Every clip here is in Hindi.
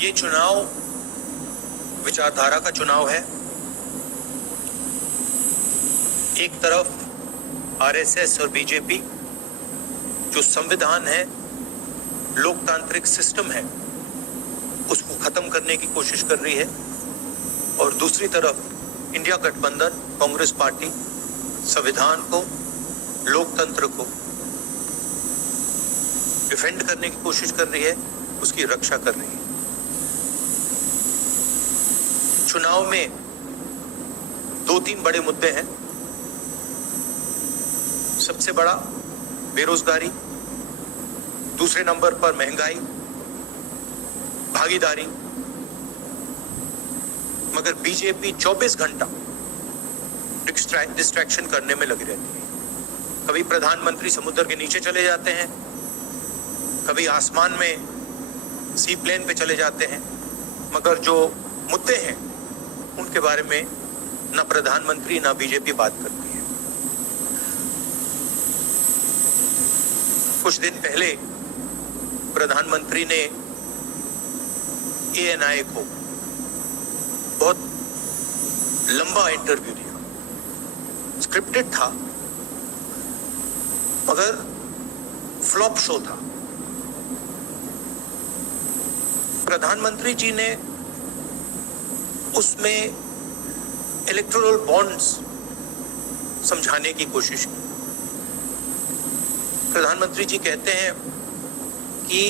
ये चुनाव विचारधारा का चुनाव है। एक तरफ आरएसएस और बीजेपी जो संविधान है, लोकतांत्रिक सिस्टम है, उसको खत्म करने की कोशिश कर रही है, और दूसरी तरफ इंडिया गठबंधन कांग्रेस पार्टी संविधान को, लोकतंत्र को डिफेंड करने की कोशिश कर रही है, उसकी रक्षा कर रही है। चुनाव में 2-3 बड़े मुद्दे हैं। सबसे बड़ा बेरोजगारी, दूसरे नंबर पर महंगाई, भागीदारी। मगर बीजेपी 24 घंटा डिस्ट्रैक्शन करने में लगी रहती है। कभी प्रधानमंत्री समुद्र के नीचे चले जाते हैं, कभी आसमान में सी प्लेन पे चले जाते हैं, मगर जो मुद्दे हैं उनके बारे में ना प्रधानमंत्री ना बीजेपी बात करती है। कुछ दिन पहले प्रधानमंत्री ने ANI को बहुत लंबा इंटरव्यू दिया। स्क्रिप्टेड था मगर फ्लॉप शो था। प्रधानमंत्री जी ने उसमें इलेक्टोरल बॉन्ड्स समझाने की कोशिश की। प्रधानमंत्री जी कहते हैं कि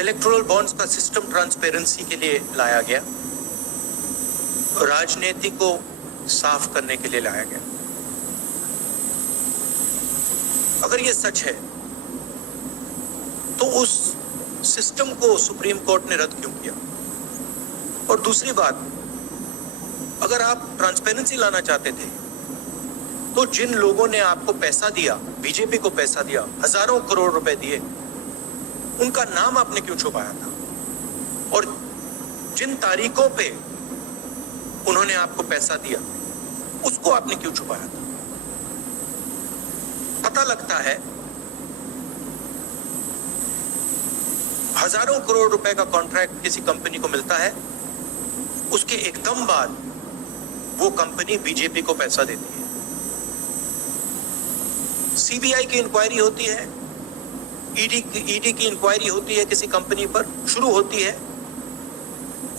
इलेक्टोरल बॉन्ड्स का सिस्टम ट्रांसपेरेंसी के लिए लाया गया, राजनीति को साफ करने के लिए लाया गया। अगर ये सच है तो उस सिस्टम को सुप्रीम कोर्ट ने रद्द क्यों किया? और दूसरी बात, अगर आप ट्रांसपेरेंसी लाना चाहते थे तो जिन लोगों ने आपको पैसा दिया, बीजेपी को पैसा दिया, हजारों करोड़ रुपए दिए, उनका नाम आपने क्यों छुपाया था? और जिन तारीखों पे उन्होंने आपको पैसा दिया उसको आपने क्यों छुपाया था? पता लगता है हजारों करोड़ रुपए का कॉन्ट्रैक्ट किसी कंपनी को मिलता है, उसके एकदम बाद वो कंपनी बीजेपी को पैसा देती है। सीबीआई की इंक्वायरी होती है, ईडी की इंक्वायरी होती है, किसी कंपनी पर शुरू होती है,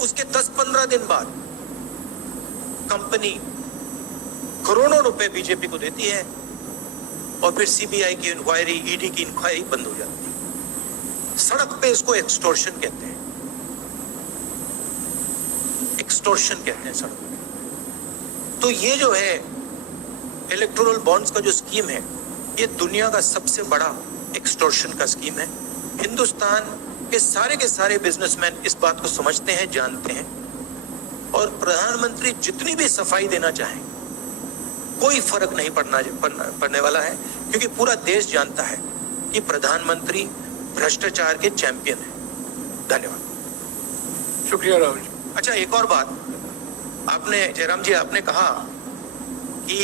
उसके 10-15 दिन बाद कंपनी करोड़ों रुपए बीजेप. को देती है और फिर सीबीआई की इंक्वायरी, ईडी की इंक्वायरी बंद हो जाती है. सड़क पे इसको एक्सटॉर्शन कहते हैं, एक्सटॉर्शन कहते हैं सड़क पे. तो ये जो है इलेक्टोरल बॉन्ड्स का जो स्कीम है, ये दुनिया का सबसे बड़ा एक्सटॉर्शन का स्कीम है. हिंदुस्तान के सारे बिजनेसमैन इस बात को समझते हैं, जानते हैं, और प्रधानमंत्री जितनी भी सफाई देना चाहें कोई फर्क नहीं पड़ने वाला है, क्योंकि पूरा देश जानता है कि प्रधानमंत्री भ्रष्टाचार के चैंपियन है. धन्यवाद. शुक्रिया राहुल जी. अच्छा, एक और बात, आपने जयराम जी आपने कहा कि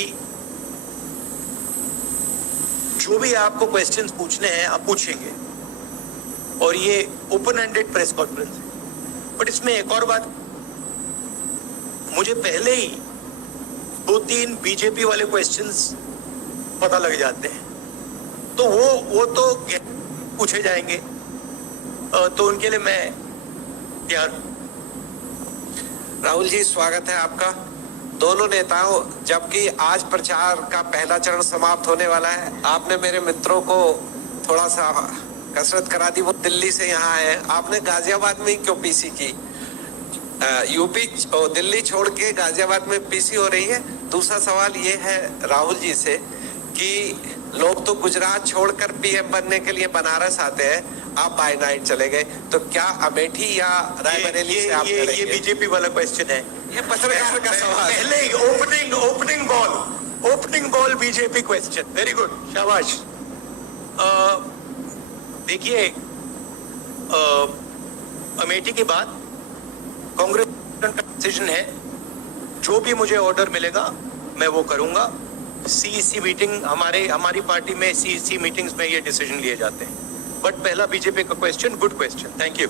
जो भी आपको क्वेश्चंस पूछने हैं आप पूछेंगे और ये ओपन एंडेड प्रेस कॉन्फ्रेंस है. बट इसमें एक और बात, मुझे पहले ही 2-3 बीजेपी वाले क्वेश्चंस पता लग जाते हैं, तो वो तो पूछे जाएंगे, तो उनके लिए मैं तैयार हूं. राहुल जी, स्वागत है आपका. दोनों नेताओं, जबकि आज प्रचार का पहला चरण समाप्त होने वाला है, आपने मेरे मित्रों को थोड़ा सा कसरत करा दी. वो दिल्ली से यहाँ आए, आपने गाजियाबाद में ही क्यों पीसी की? यूपी दिल्ली छोड़ के गाजियाबाद में पीसी हो रही है. दूसरा सवाल ये है राहुल जी से कि लोग तो गुजरात छोड़कर पीएम बनने के लिए बनारस आते हैं, आप बाय नाइट चले गए, तो क्या अमेठी या रायबरेली से आप करेंगे? ये बीजेपी वाला क्वेश्चन है, ये पत्रकार का सवाल. पहले ही opening ball BJP question. Very good, शाबाश. देखिए, अमेठी की बात कांग्रेस का डिसीजन है. जो भी मुझे ऑर्डर मिलेगा मैं वो करूंगा. सीईसी मीटिंग, हमारी पार्टी में सीईसी मीटिंग्स में ये डिसीजन लिए जाते हैं. बट पहला बीजेपी का question, good question, thank you.